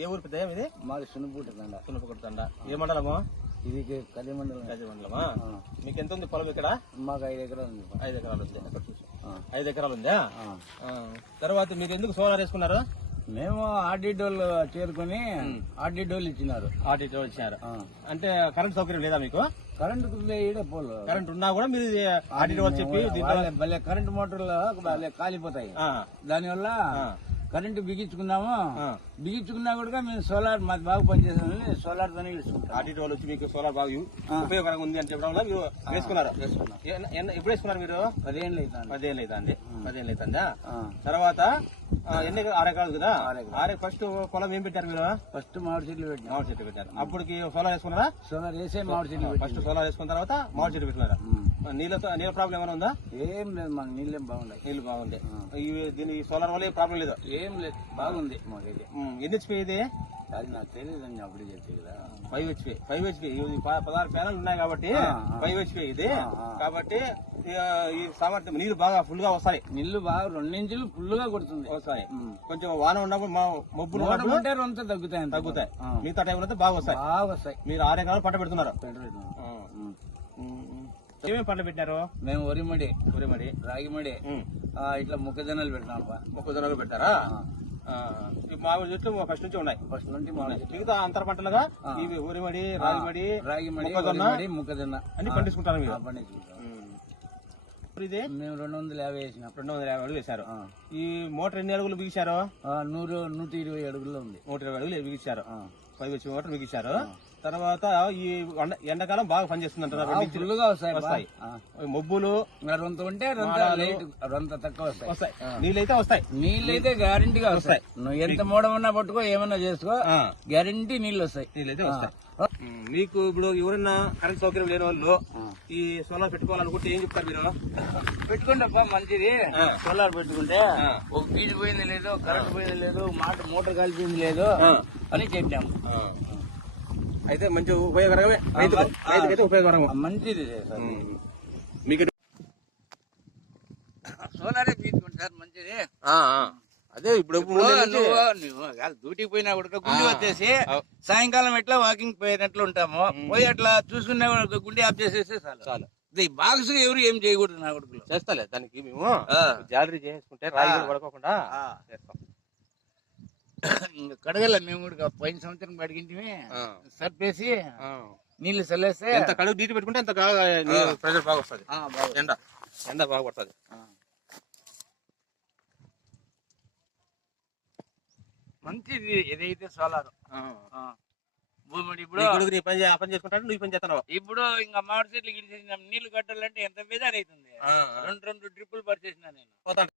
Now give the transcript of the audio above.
ఏ ఊరు పెద్ద ఇది? మాది సున్నపుట్ట సున్నపుట్ట. ఏ మండలము ఇది? కలి మండలం. కలి మండలమా? మీకు ఎంత ఉంది పొలం ఇక్కడ? మాకు 5 ఎకరాలు ఉంది. 5 ఎకరాలు ఉంది. 5 ఎకరాలు ఉందా? తర్వాత మీరు ఎందుకు సోలార్ వేసుకున్నారు? మేము ఆర్డీడోలు చేరుకుని ఆర్డీడోలు ఇచ్చినారు. ఆర్డీడోలు ఇచ్చినారు అంటే కరెంట్ సౌకర్యం లేదా మీకు? కరెంట్ పోలు కరెంట్ ఉన్నా కూడా మీరు ఆర్డీడో చెప్పి భలే కరెంట్ మోటార్లు భలే కాలిపోతాయి. దానివల్ల కరెంటు బిగించుకున్నా కూడా మేము సోలార్ మాకు బాగా పనిచేస్తామని సోలార్ తోనే వేసుకుంటాం. ఆర్డీడోలు వచ్చి మీకు సోలార్ బాగా ఉపయోగకరంగా ఉంది అని చెప్పడం వల్ల మీరు వేసుకున్నారు. ఎప్పుడు వేసుకున్నారు మీరు? 10 ఏళ్ళు అవుతుంది. 10 ఏళ్ళు అవుతుందా? తర్వాత 6 ఎకరాలు కదా? 6 ఫస్ట్ పొలం ఏం పెట్టారు మీరు? ఫస్ట్ మామిడి చెట్లు పెట్టారు. అప్పటికి సోలార్ వేసుకున్నారా? సోలార్ వేసే మామిడి చెట్లు ఫస్ట్ సోలార్ వేసుకున్న తర్వాత మామిడి చెట్లు పెట్టినారా? నీళ్ళ ప్రాబ్లం ఏమైనా ఉందా? ఏం లేదు, మాకు నీళ్ళు ఏం బాగుంటాయి. నీళ్ళు బాగుంది. దీని సోలార్ వల్ల ప్రాబ్లం లేదు? ఏం లేదు, బాగుంది మాకైతే. ఎన్ని హెచ్పి ఇది? అది నాకు తెలియదు అని అప్పుడు చెప్తే కదా. 5 హెచ్పి 16 ప్యానల్ ఉన్నాయి కాబట్టి 5 హెచ్పి ఇది. కాబట్టి ఈ సామర్థ్యం నీళ్లు బాగా ఫుల్ గా వస్తాయి. నీళ్లు బాగా 2 ఇంచులు ఫుల్ గా కొడుతుంది వస్తాయి. కొంచెం వాన ఉన్నప్పుడు మబ్బులు ఉంటే రొంత తగ్గుతాయి. మిగతా టైంలో అయితే బాగా వస్తాయి. మీరు 6 ఎకరాలు పంట పెడుతున్నారు. ఏమేమి పంట పెట్టారు? మేము వరిమడి, రాగిమడి, ఇట్లా మొక్కజొన్నలు పెట్టినాము. మొక్కజొన్నలు పెట్టారా? మామిడి చెట్లు ఫస్ట్ నుంచి ఉన్నాయి. మిగతా అంతర పంటలుగా ఇవి వరిమడి, రాగిమడి, మొక్కజొన్న అన్ని పండించుకుంటారు మీరు? ఇది మేము 250 వేసినాం. 250 అడుగులు వేశారు. ఈ మోటార్ ఎన్ని అడుగులు బిగించారు? 120 అడుగుల్లో ఉంది. 120 అడుగులు బిగించారు. 5 హెచ్పి మోటార్ బిగించారు. తర్వాత ఈ ఎండాకాలం బాగా పనిచేస్తుంది అంటారు. వస్తాయి మబ్బులు రొంత ఉంటే రొంత తక్కువ వస్తాయి. నీళ్ళైతే వస్తాయి. నీళ్ళైతే గ్యారంటీగా వస్తాయి. నువ్వు ఎంత మూడమన్నా పట్టుకో, ఏమన్నా చేసుకో, గ్యారంటీ నీళ్ళు వస్తాయి. నీళ్ళైతే వస్తాయి. మీకు ఇప్పుడు ఎవరన్నా కరెంట్ సౌకర్యం లేని వాళ్ళు ఈ సోలార్ పెట్టుకోవాలనుకుంటే ఏం చెప్తారు మీరు? పెట్టుకుంటే మంచిది. సోలార్ పెట్టుకుంటే ఒక ఫీజు పోయింది లేదు, కరెంట్ పోయింది లేదు, మోటార్ కాలిపోయింది లేదు అని చెప్పాము. అయితే మంచి ఉపయోగకరమే, రైతుకైతే ఉపయోగకరం, మంచిది. మీకు సోలారే తీసుకుంటారు మంచిది. అదే ఇప్పుడు డ్యూటీకి పోయినా కూడా గుండె వచ్చేసి సాయంకాలం ఎట్లా వాకింగ్ పోయినట్లు ఉంటాము. పోయి అట్లా చూసుకునే గుండె ఆఫ్ చేసేస్తే చాలు. బాక్స్ ఎవరు ఏం చేయకూడదు. నా కొడుకులు చేస్తాలే, దానికి మేము జాలరీ చేసుకుంటే రాయి పడుకోకుండా చేస్తాం. కడగల మేము కూడా పోయిన సంవత్సరం కడిగింటివి, సర్పేసి నీళ్లు చల్లేస్తే ఎంత కడుగు నీటి పెట్టుకుంటే అంత ప్రెజర్ బాగా వస్తుంది. ఎండ బాగా పడుతుంది. మంచిది ఏదైతే సోలార్. ఇప్పుడు పని చేసుకుంటాడు, నువ్వు పని చేస్తున్నావు. ఇప్పుడు ఇంకా మామిడి చెట్లు నీళ్లు కట్టాలంటే ఎంత బేజారు అవుతుంది. 2 డ్రిప్పులు పరిచేసిన నేను.